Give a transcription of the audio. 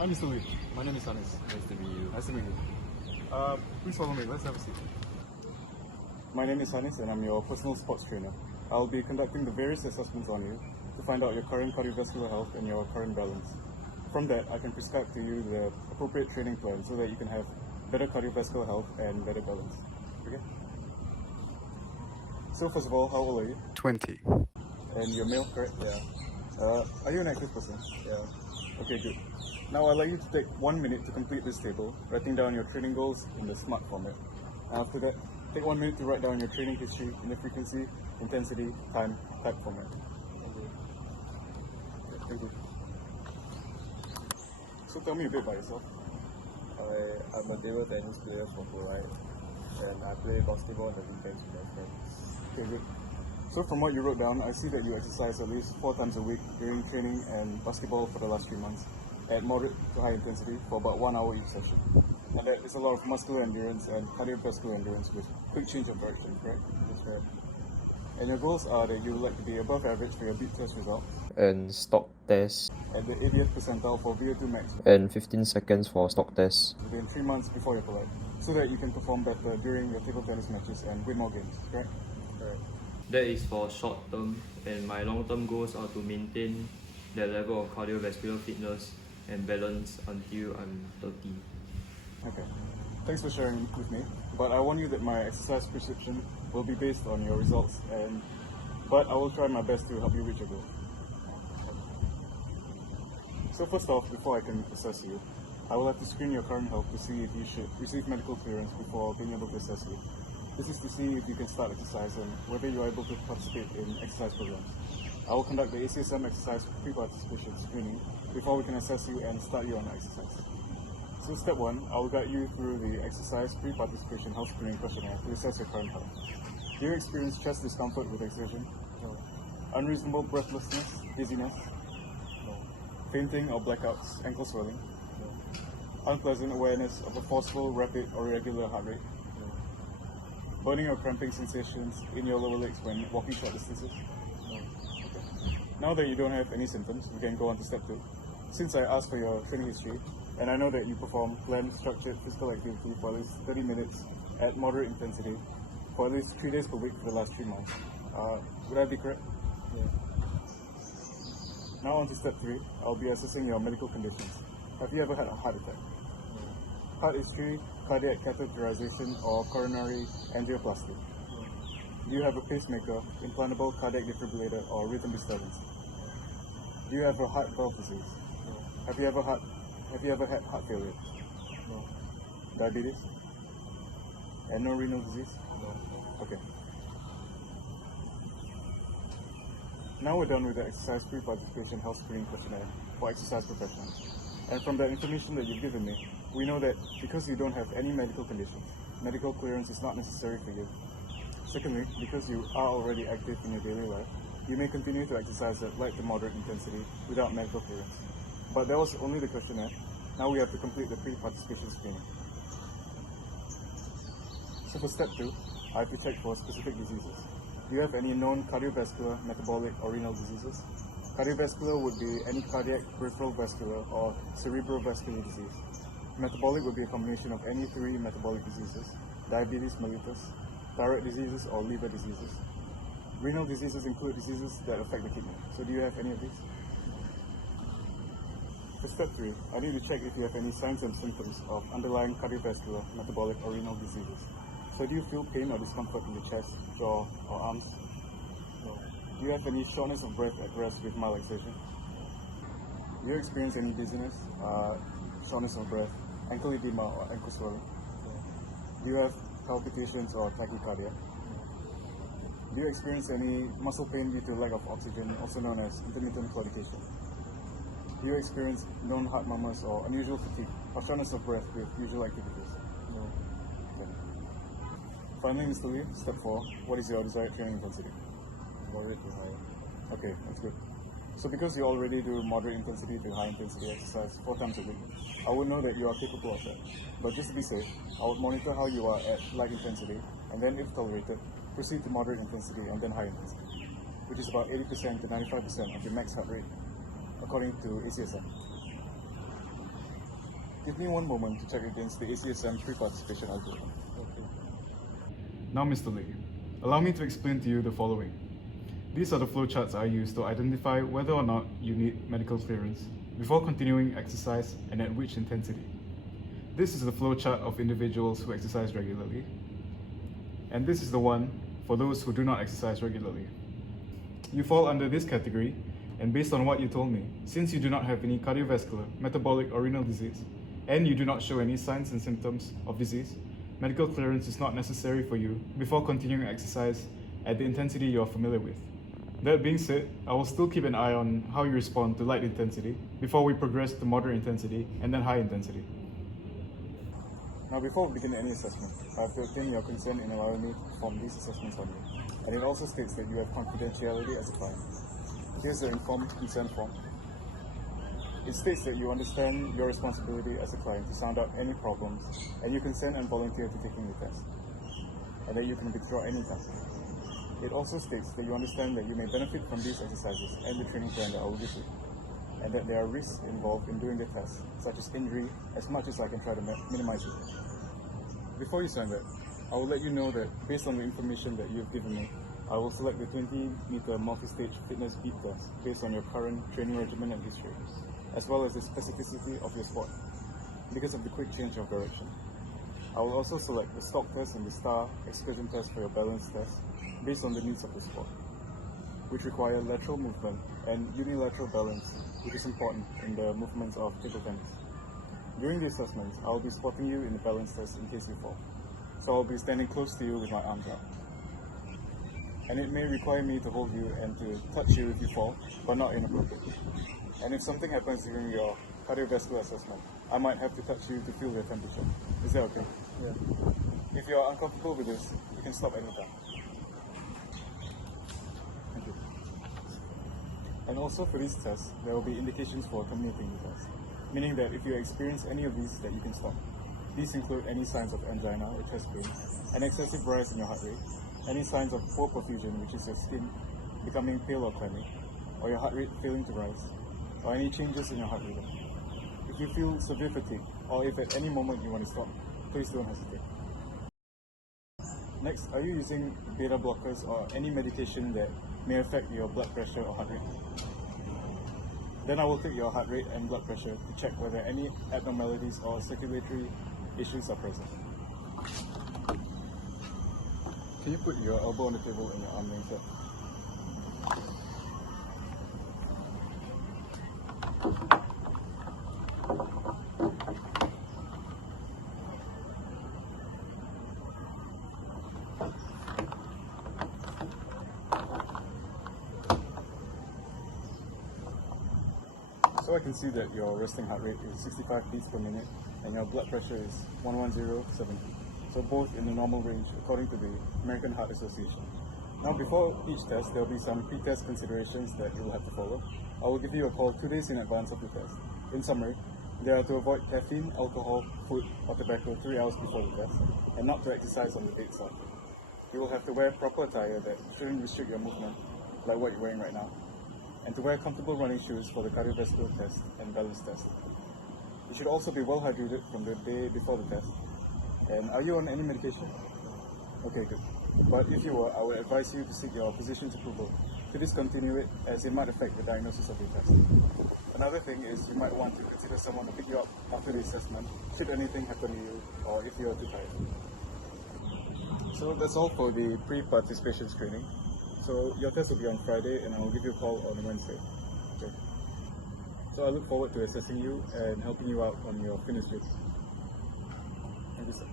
Hi, Mr. Lee. My name is Hanis. Nice to meet you. Nice to meet you. Please follow me. Let's have a seat. My name is Hanis, and I'm your personal sports trainer. I'll be conducting the various assessments on you to find out your current cardiovascular health and your current balance. From that, I can prescribe to you the appropriate training plan so that you can have better cardiovascular health and better balance. Okay? So first of all, how old are you? 20. And you're male, correct? Yeah. Are you an active person? Yeah. Okay, good. Now I'd like you to take 1 minute to complete this table, writing down your training goals in the SMART format. After that, take 1 minute to write down your training history in the frequency, intensity, time, type format. Thank you. So tell me a bit about yourself. I'm a table tennis player from Hawaii, and I play basketball on the weekends with my friends. Okay, good. So from what you wrote down, I see that you exercise at least 4 times a week during training and basketball for the last 3 months at moderate to high intensity for about 1 hour each session. And that is a lot of muscular endurance and cardiovascular endurance with quick change of direction, correct? That's right. And your goals are that you would like to be above average for your beat test result, and stock test, at the 80th percentile for VO2 max and 15 seconds for stock test. within 3 months before your collide, so that you can perform better during your table tennis matches and win more games, correct? Correct. That is for short term, and my long term goals are to maintain that level of cardiovascular fitness and balance until I'm 30. Okay. Thanks for sharing with me. But I warn you that my exercise prescription will be based on your results, but I will try my best to help you reach your goal. So first off, before I can assess you, I will have to screen your current health to see if you should receive medical clearance before being able to assess you. This is to see if you can start exercise and whether you are able to participate in exercise programs. I will conduct the ACSM exercise pre-participation screening before we can assess you and start you on exercise. So step 1, I will guide you through the exercise pre-participation health screening questionnaire to assess your current health. Do you experience chest discomfort with exertion? No. Unreasonable breathlessness, dizziness? No. Fainting or blackouts, ankle swelling? No. Unpleasant awareness of a forceful, rapid or irregular heart rate? No. Burning or cramping sensations in your lower legs when walking short distances? No. Now that you don't have any symptoms, we can go on to step 2. Since I asked for your training history, and I know that you perform planned, structured physical activity for at least 30 minutes at moderate intensity for at least 3 days per week for the last 3 months. Would I be correct? Yeah. Now on to step 3, I'll be assessing your medical conditions. Have you ever had a heart attack? No. Heart history, cardiac catheterization or coronary angioplasty? No. Do you have a pacemaker, implantable cardiac defibrillator or rhythm disturbance? Do you have a heart valve disease? No. Have you ever had heart failure? No. Diabetes? And no renal disease? No. Okay. Now we're done with the exercise pre-participation health screening questionnaire for exercise professionals. And from the information that you've given me, we know that because you don't have any medical conditions, medical clearance is not necessary for you. Secondly, because you are already active in your daily life, you may continue to exercise at light to moderate intensity without medical clearance. But that was only the questionnaire. Now we have to complete the pre-participation screening. So for step 2, I have to check for specific diseases. Do you have any known cardiovascular, metabolic, or renal diseases? Cardiovascular would be any cardiac, peripheral vascular, or cerebrovascular disease. Metabolic would be a combination of any 3 metabolic diseases: diabetes mellitus, thyroid diseases, or liver diseases. Renal diseases include diseases that affect the kidney. So do you have any of these? For step 3, I need to check if you have any signs and symptoms of underlying cardiovascular, metabolic, or renal diseases. So do you feel pain or discomfort in the chest, jaw, or arms? No. Do you have any shortness of breath at rest with mild exertion? Do you experience any dizziness, shortness of breath, ankle edema, or ankle swelling? No. Do you have palpitations or tachycardia? Do you experience any muscle pain due to lack of oxygen, also known as intermittent claudication? Do you experience known heart murmurs or unusual fatigue or shortness of breath with usual activities? No. Okay. Finally, Mr. Lee, step 4, what is your desired training intensity? Moderate to high. Okay, that's good. So because you already do moderate intensity to high intensity exercise 4 times a week, I would know that you are capable of that. But just to be safe, I would monitor how you are at light intensity, and then if tolerated, proceed to moderate intensity and then high intensity, which is about 80% to 95% of your max heart rate, according to ACSM. Give me one moment to check against the ACSM pre-participation algorithm. Okay. Now, Mr. Lee, allow me to explain to you the following. These are the flowcharts I use to identify whether or not you need medical clearance before continuing exercise and at which intensity. This is the flowchart of individuals who exercise regularly, and this is the one for those who do not exercise regularly. You fall under this category, and based on what you told me, since you do not have any cardiovascular, metabolic, or renal disease, and you do not show any signs and symptoms of disease, medical clearance is not necessary for you before continuing exercise at the intensity you are familiar with. That being said, I will still keep an eye on how you respond to light intensity before we progress to moderate intensity and then high intensity. Now, before we begin any assessment, I have to obtain your consent in allowing me to perform these assessments on you. And it also states that you have confidentiality as a client. Here's the informed consent form. It states that you understand your responsibility as a client to sound out any problems, and you consent and volunteer to taking the test, and that you can withdraw anytime. It also states that you understand that you may benefit from these exercises and the training plan that I will give you, and that there are risks involved in doing the test, such as injury, as much as I can try to minimize it. Before you sign that, I will let you know that based on the information that you have given me, I will select the 20-meter multi-stage fitness beat test based on your current training regimen and history, as well as the specificity of your sport, because of the quick change of direction. I will also select the stock test and the star excursion test for your balance test based on the needs of the sport, which require lateral movement and unilateral balance, which is important in the movements of table tennis. During the assessments, I will be spotting you in the balance test in case you fall, so I will be standing close to you with my arms out. And it may require me to hold you and to touch you if you fall, but not inappropriately. And if something happens during your cardiovascular assessment, I might have to touch you to feel your temperature. Is that okay? Yeah. If you are uncomfortable with this, you can stop anytime. Thank you. And also for these tests, there will be indications for terminating the test, meaning that if you experience any of these, that you can stop. These include any signs of angina or chest pain, an excessive rise in your heart rate, any signs of poor perfusion, which is your skin becoming pale or clammy, or your heart rate failing to rise, or any changes in your heart rhythm. If you feel severe fatigue, or if at any moment you want to stop, please don't hesitate. Next, are you using beta blockers or any medication that may affect your blood pressure or heart rate? Then I will take your heart rate and blood pressure to check whether any abnormalities or circulatory issues are present. Can you put your elbow on the table and your arm length up? So I can see that your resting heart rate is 65 beats per minute and your blood pressure is 110/70. So both in the normal range according to the American Heart Association. Now before each test, there will be some pre-test considerations that you will have to follow. I will give you a call 2 days in advance of the test. In summary, they are to avoid caffeine, alcohol, food, or tobacco 3 hours before the test, and not to exercise on the day itself. You will have to wear proper attire that shouldn't restrict your movement, like what you're wearing right now, and to wear comfortable running shoes for the cardiovascular test and balance test. You should also be well hydrated from the day before the test. And are you on any medication? Okay, good. But if you were, I would advise you to seek your physician's approval to discontinue it, as it might affect the diagnosis of your test. Another thing is you might want to consider someone to pick you up after the assessment should anything happen to you or if you are too tired. So that's all for the pre-participation screening. So your test will be on Friday and I will give you a call on Wednesday. Okay. So I look forward to assessing you and helping you out on your fitness journey. Thank you, sir.